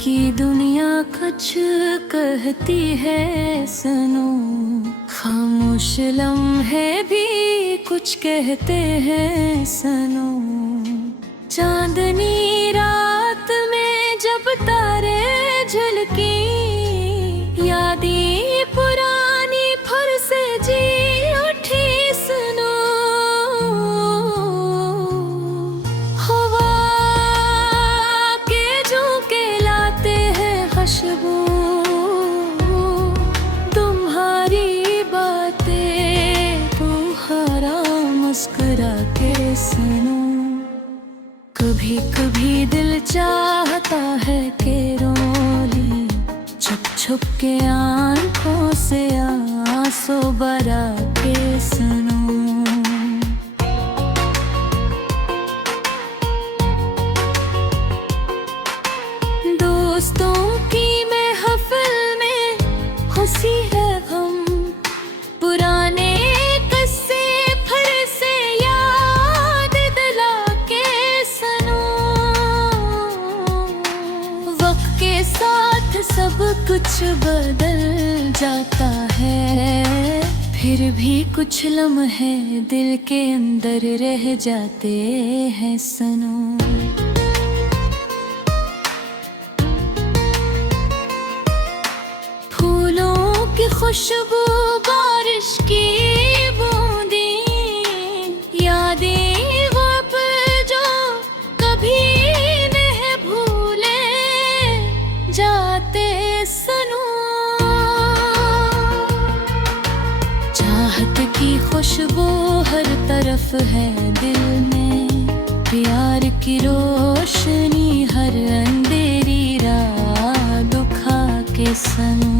कि दुनिया कुछ कहती है सुनो, खामोश लम्हे भी कुछ कहते हैं सुनो। चांदनी रात में जब तारे झलकी, यादें पुरानी फिर से जी उठी सुनो। हवा के झोंके लाते हैं खुशबू, तुम्हारी बातें तुम्हारा मुस्कुरा के सुनो। कभी कभी दिल चाहता है कि रो ले, छुप छुप के आंखों से आंसू बरा के सुनो। दोस्तों की महफिल में खुशी है गम, पुराने किस्से फिर से याद दिला के सुनो। वक्त के साथ सब कुछ बदल जाता है, फिर भी कुछ लम्हे दिल के अंदर रह जाते हैं सुनो। की खुशबू, बारिश की बूंदें, यादें वो पल जो कभी नहीं भूले जाते सुनो। चाहत की खुशबू हर तरफ है दिल में, प्यार की रोशनी हर अंधेरी रात दुखा के सुनो।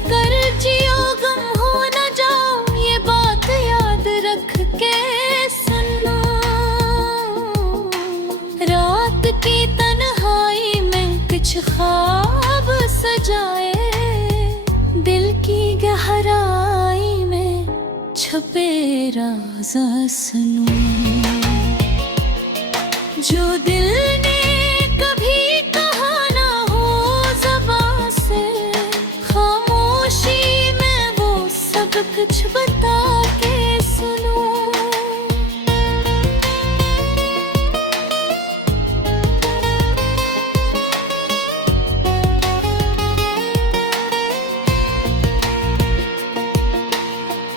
कर जियो गम हो न जाओ, ये बात याद रख के सुनो। रात की तन्हाई में कुछ ख्वाब सजाए, दिल की गहराई में छुपे राज सुनो। जो दिल ने कभी कहा ना हो ज़बां से, कुछ बता के सुनो।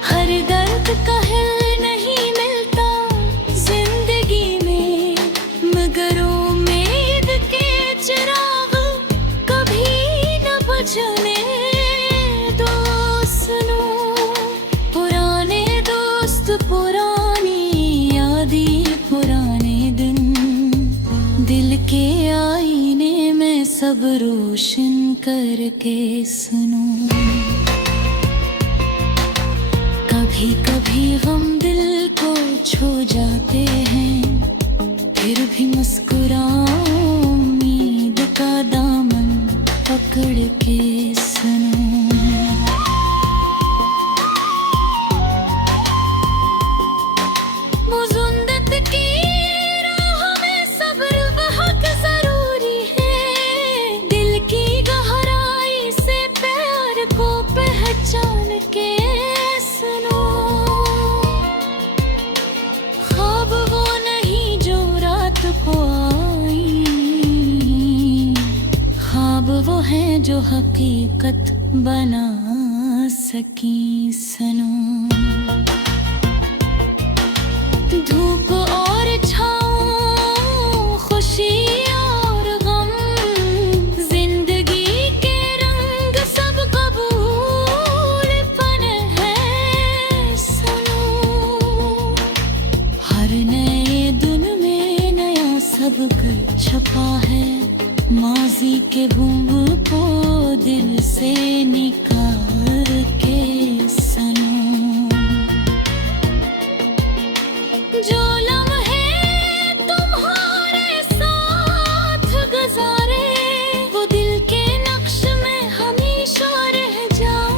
हर दर्द का हिल नहीं मिलता जिंदगी में, मगर उम्मीद के चिराग कभी न बुझने दो सुनो। पुरानी यादें पुराने दिन, दिल के आईने में सब रोशन करके सुनो। कभी कभी गम दिल को छू जाते हैं, फिर भी मुस्कुराओ उम्मीद का दामन पकड़ के सुनो। पहचान के सुनो। ख्वाब वो नहीं जो रात को आई, ख्वाब वो है जो हकीकत बना सकी सुनो। धूप और छाँव, खुशी और गम, जिंदगी के रंग सब कबूलपन है सुनो। हर नए दिन में नया सबक छपा है, माजी के बुम को दिल से निकाल के सुनो। जो लम्हे तुम्हारे साथ गुजारे, वो दिल के नक्श में हमेशा रह जाए।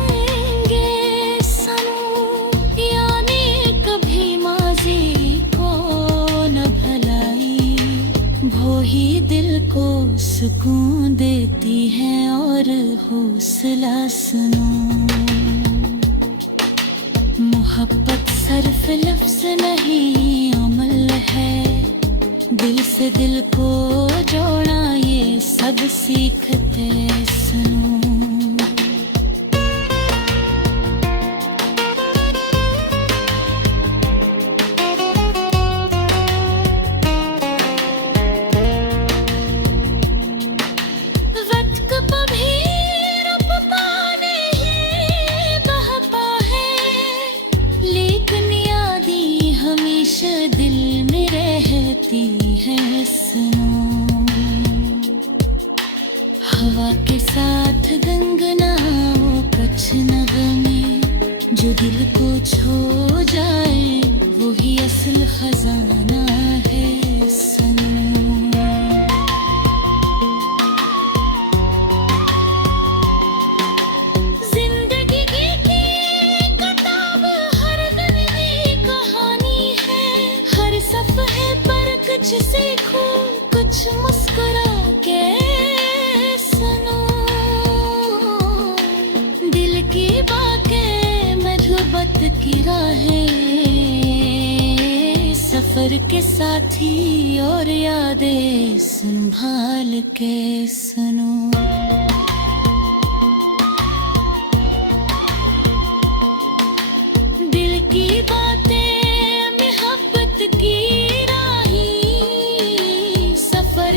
को सुकून देती है और हौसला सुनो। मोहब्बत सिर्फ लफ्ज नहीं अमल है, दिल से दिल को जोड़ना ये सब सीखते सुनो। दिल में रहती है सुनो। हवा के साथ गंगनाओं कच्छ नगमे, जो दिल को छू जाए वही असल खजाना है सुनो। कुछ सीखो कुछ मुस्कुरा के सुनो। दिल की बातें मधुबत की राहें, सफर के साथी और यादें संभाल के सुनो। दिल की बातें मोहब्बत की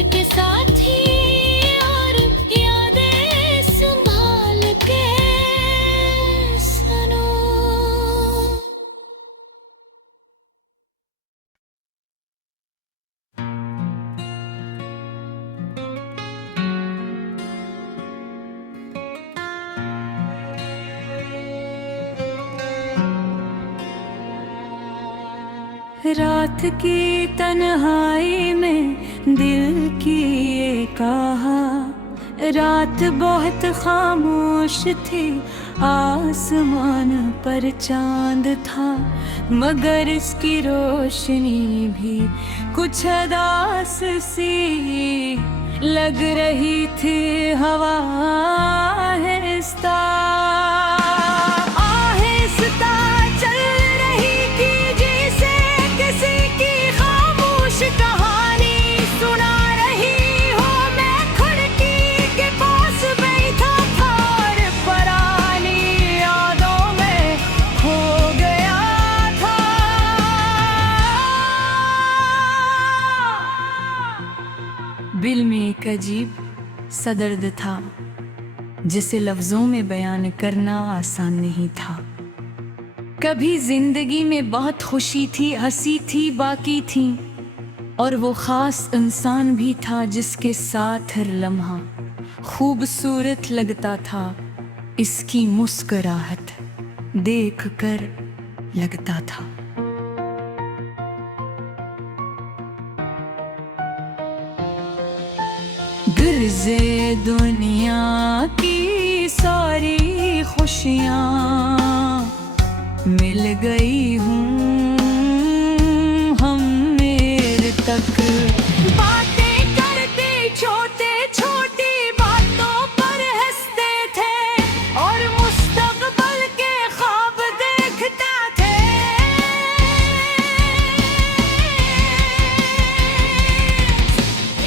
के साथी और यादें संभाल के सुनो। रात की तन्हाई में दिल की ये कहा, रात बहुत खामोश थी, आसमान पर चांद था, मगर इसकी रोशनी भी कुछ अदास सी लग रही थी। हवा आहिस्ता आहिस्ता चल रही थी, जैसे किसी की खामोश कहानी सुना रही हो। मैं खिड़की के पास बैठा था और पुरानी यादों में खो गया था। दिल में एक अजीब सा दर्द था, जिसे लफ्जों में बयान करना आसान नहीं था। कभी जिंदगी में बहुत खुशी थी, हंसी थी, बाकी थी, और वो खास इंसान भी था जिसके साथ हर लम्हा खूबसूरत लगता था। इसकी मुस्कुराहट देख कर लगता था। गुर्जे दुनिया की सारी खुशियाँ मिल गई हूँ हम मेरे तक। बातें करते छोटे छोटी बातों पर हंसते थे और मुस्तकबल के ख्वाब देखता थे।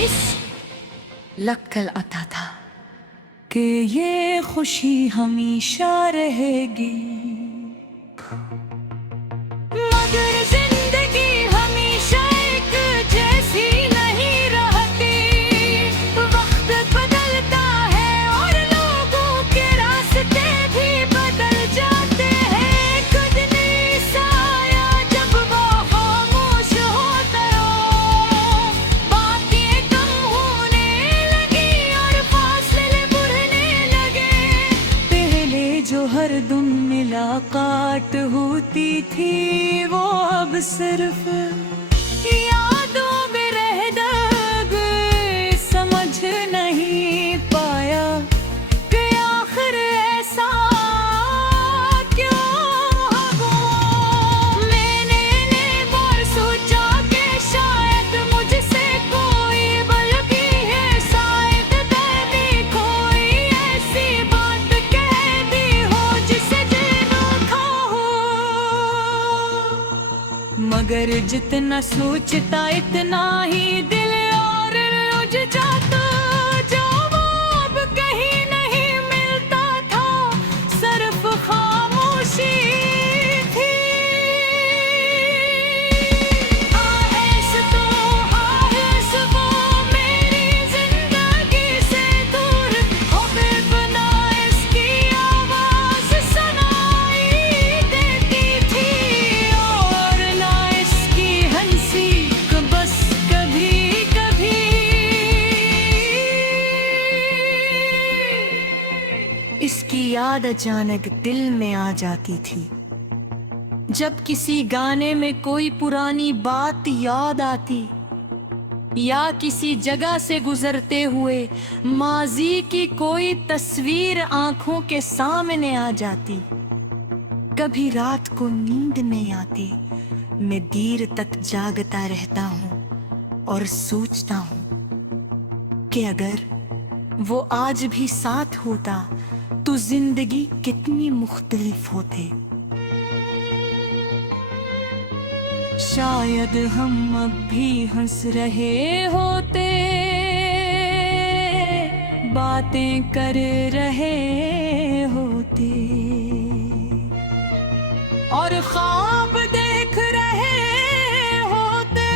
इस लगकर आता था कि ये खुशी हमेशा रहेगी, मगर जिंदगी हमेशा एक जैसी नहीं रहती। वक्त बदलता है और लोगों के रास्ते भी बदल जाते हैं। एक दिन ऐसा आया जब वो खामोश होता हो, बातें कम होने लगी और फासले बढ़ने लगे। पहले जो हर दम मुलाकात होती थी, वो अब सिर्फ यादों में रह गए। समझ नहीं पाया कि आखिर ऐसा क्यों हुआ। मैंने बार सोचा कि शायद मुझसे कोई गलती है, जितना सोचता इतना ही दिल और उलझ जाता। जवाब कहीं नहीं मिलता था, सिर्फ खामोशी थी। आहेस तो आहेस वो मेरी जिंदगी से दूर हो गए, बिना इसकी आवाज सुनाई देती थी। और ना इसकी हंसी बस कभी कभी। इसकी याद अचानक दिल में आ जाती थी, जब किसी गाने में कोई पुरानी बात याद आती, या किसी जगह से गुजरते हुए माजी की कोई तस्वीर आंखों के सामने आ जाती। कभी रात को नींद नहीं आती, मैं देर तक जागता रहता हूँ और सोचता हूँ कि अगर वो आज भी साथ होता तो जिंदगी कितनी मुख्तलिफ होती। शायद हम अब भी हंस रहे होते, बातें कर रहे होते और ख्वाब देख रहे होते।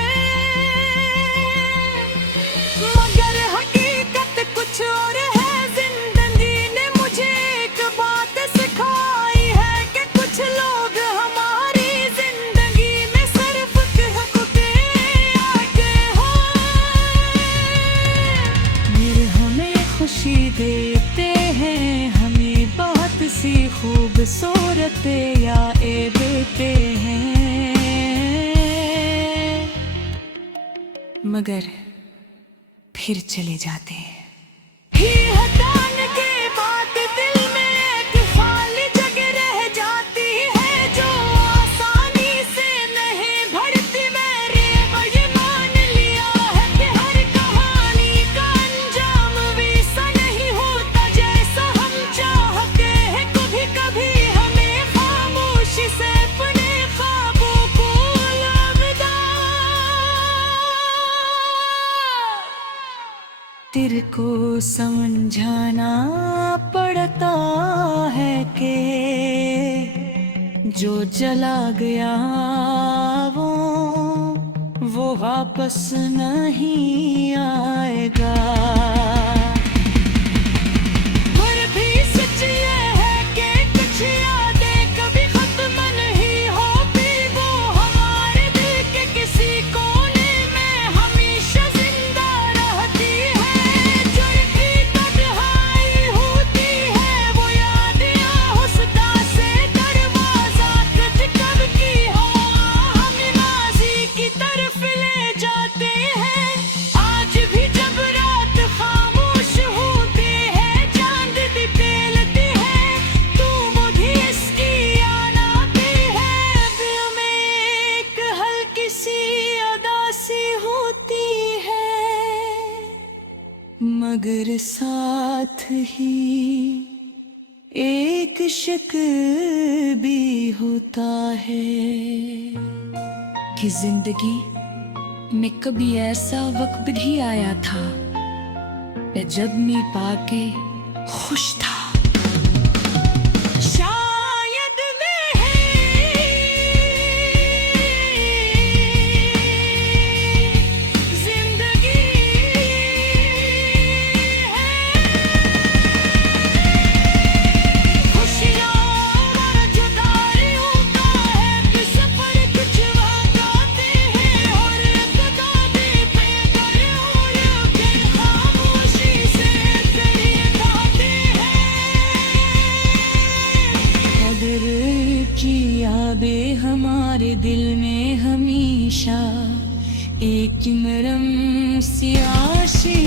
मगर हकीकत कुछ और है। जिंदगी ने मुझे एक बात सिखाई है कि कुछ लोग हमारी जिंदगी में सिर्फ कहते आते हैं। ये हमें खुशी देते हैं, हमें बहुत सी खूबसूरतें या ए देते हैं, मगर फिर चले जाते हैं। ही हटाने के बाद दिल में एक खाली जगह रह जाती है, जो आसानी से नहीं भरती। मेरे बड़े मान लिया है कि हर कहानी का अंजाम वैसा नहीं होता जैसा हम चाहते हैं। कभी कभी हमें खामोशी से अपने ख्वाबों को अलविदा। तेरे को समझाना पड़ता है कि जो चला गया वो वापस नहीं आएगा। और भी सच ये है कि कुछ यादें कभी खत्म नहीं होती, वो हमारे दिल के किसी कोने में हमेशा जिंदा रहती है। जो भी तन्हाई होती है वो यादें हुस्दा से दरवाजा कब की हो हमें माजी की तरफ ले जाते हैं। आज भी जब रात खामोश होती है, चांद भी पेलती है, तो मुझे इसकी याद आती है। दिल में एक हल्की सी उदासी होती है, मगर साथ ही एक शक भी होता है कि जिंदगी में कभी ऐसा वक्त भी आया था जब मैं पाके खुश था। शायद जिंदगी खुशियाँ और जुदाइयों का है कि सफर कुछ वादाते हैं और इब्तिदाई पे गए और फिर खामोशी से तेरी गाते हैं। कदर की यादें हमारे दिल में हमेशा एक नरम सी आशी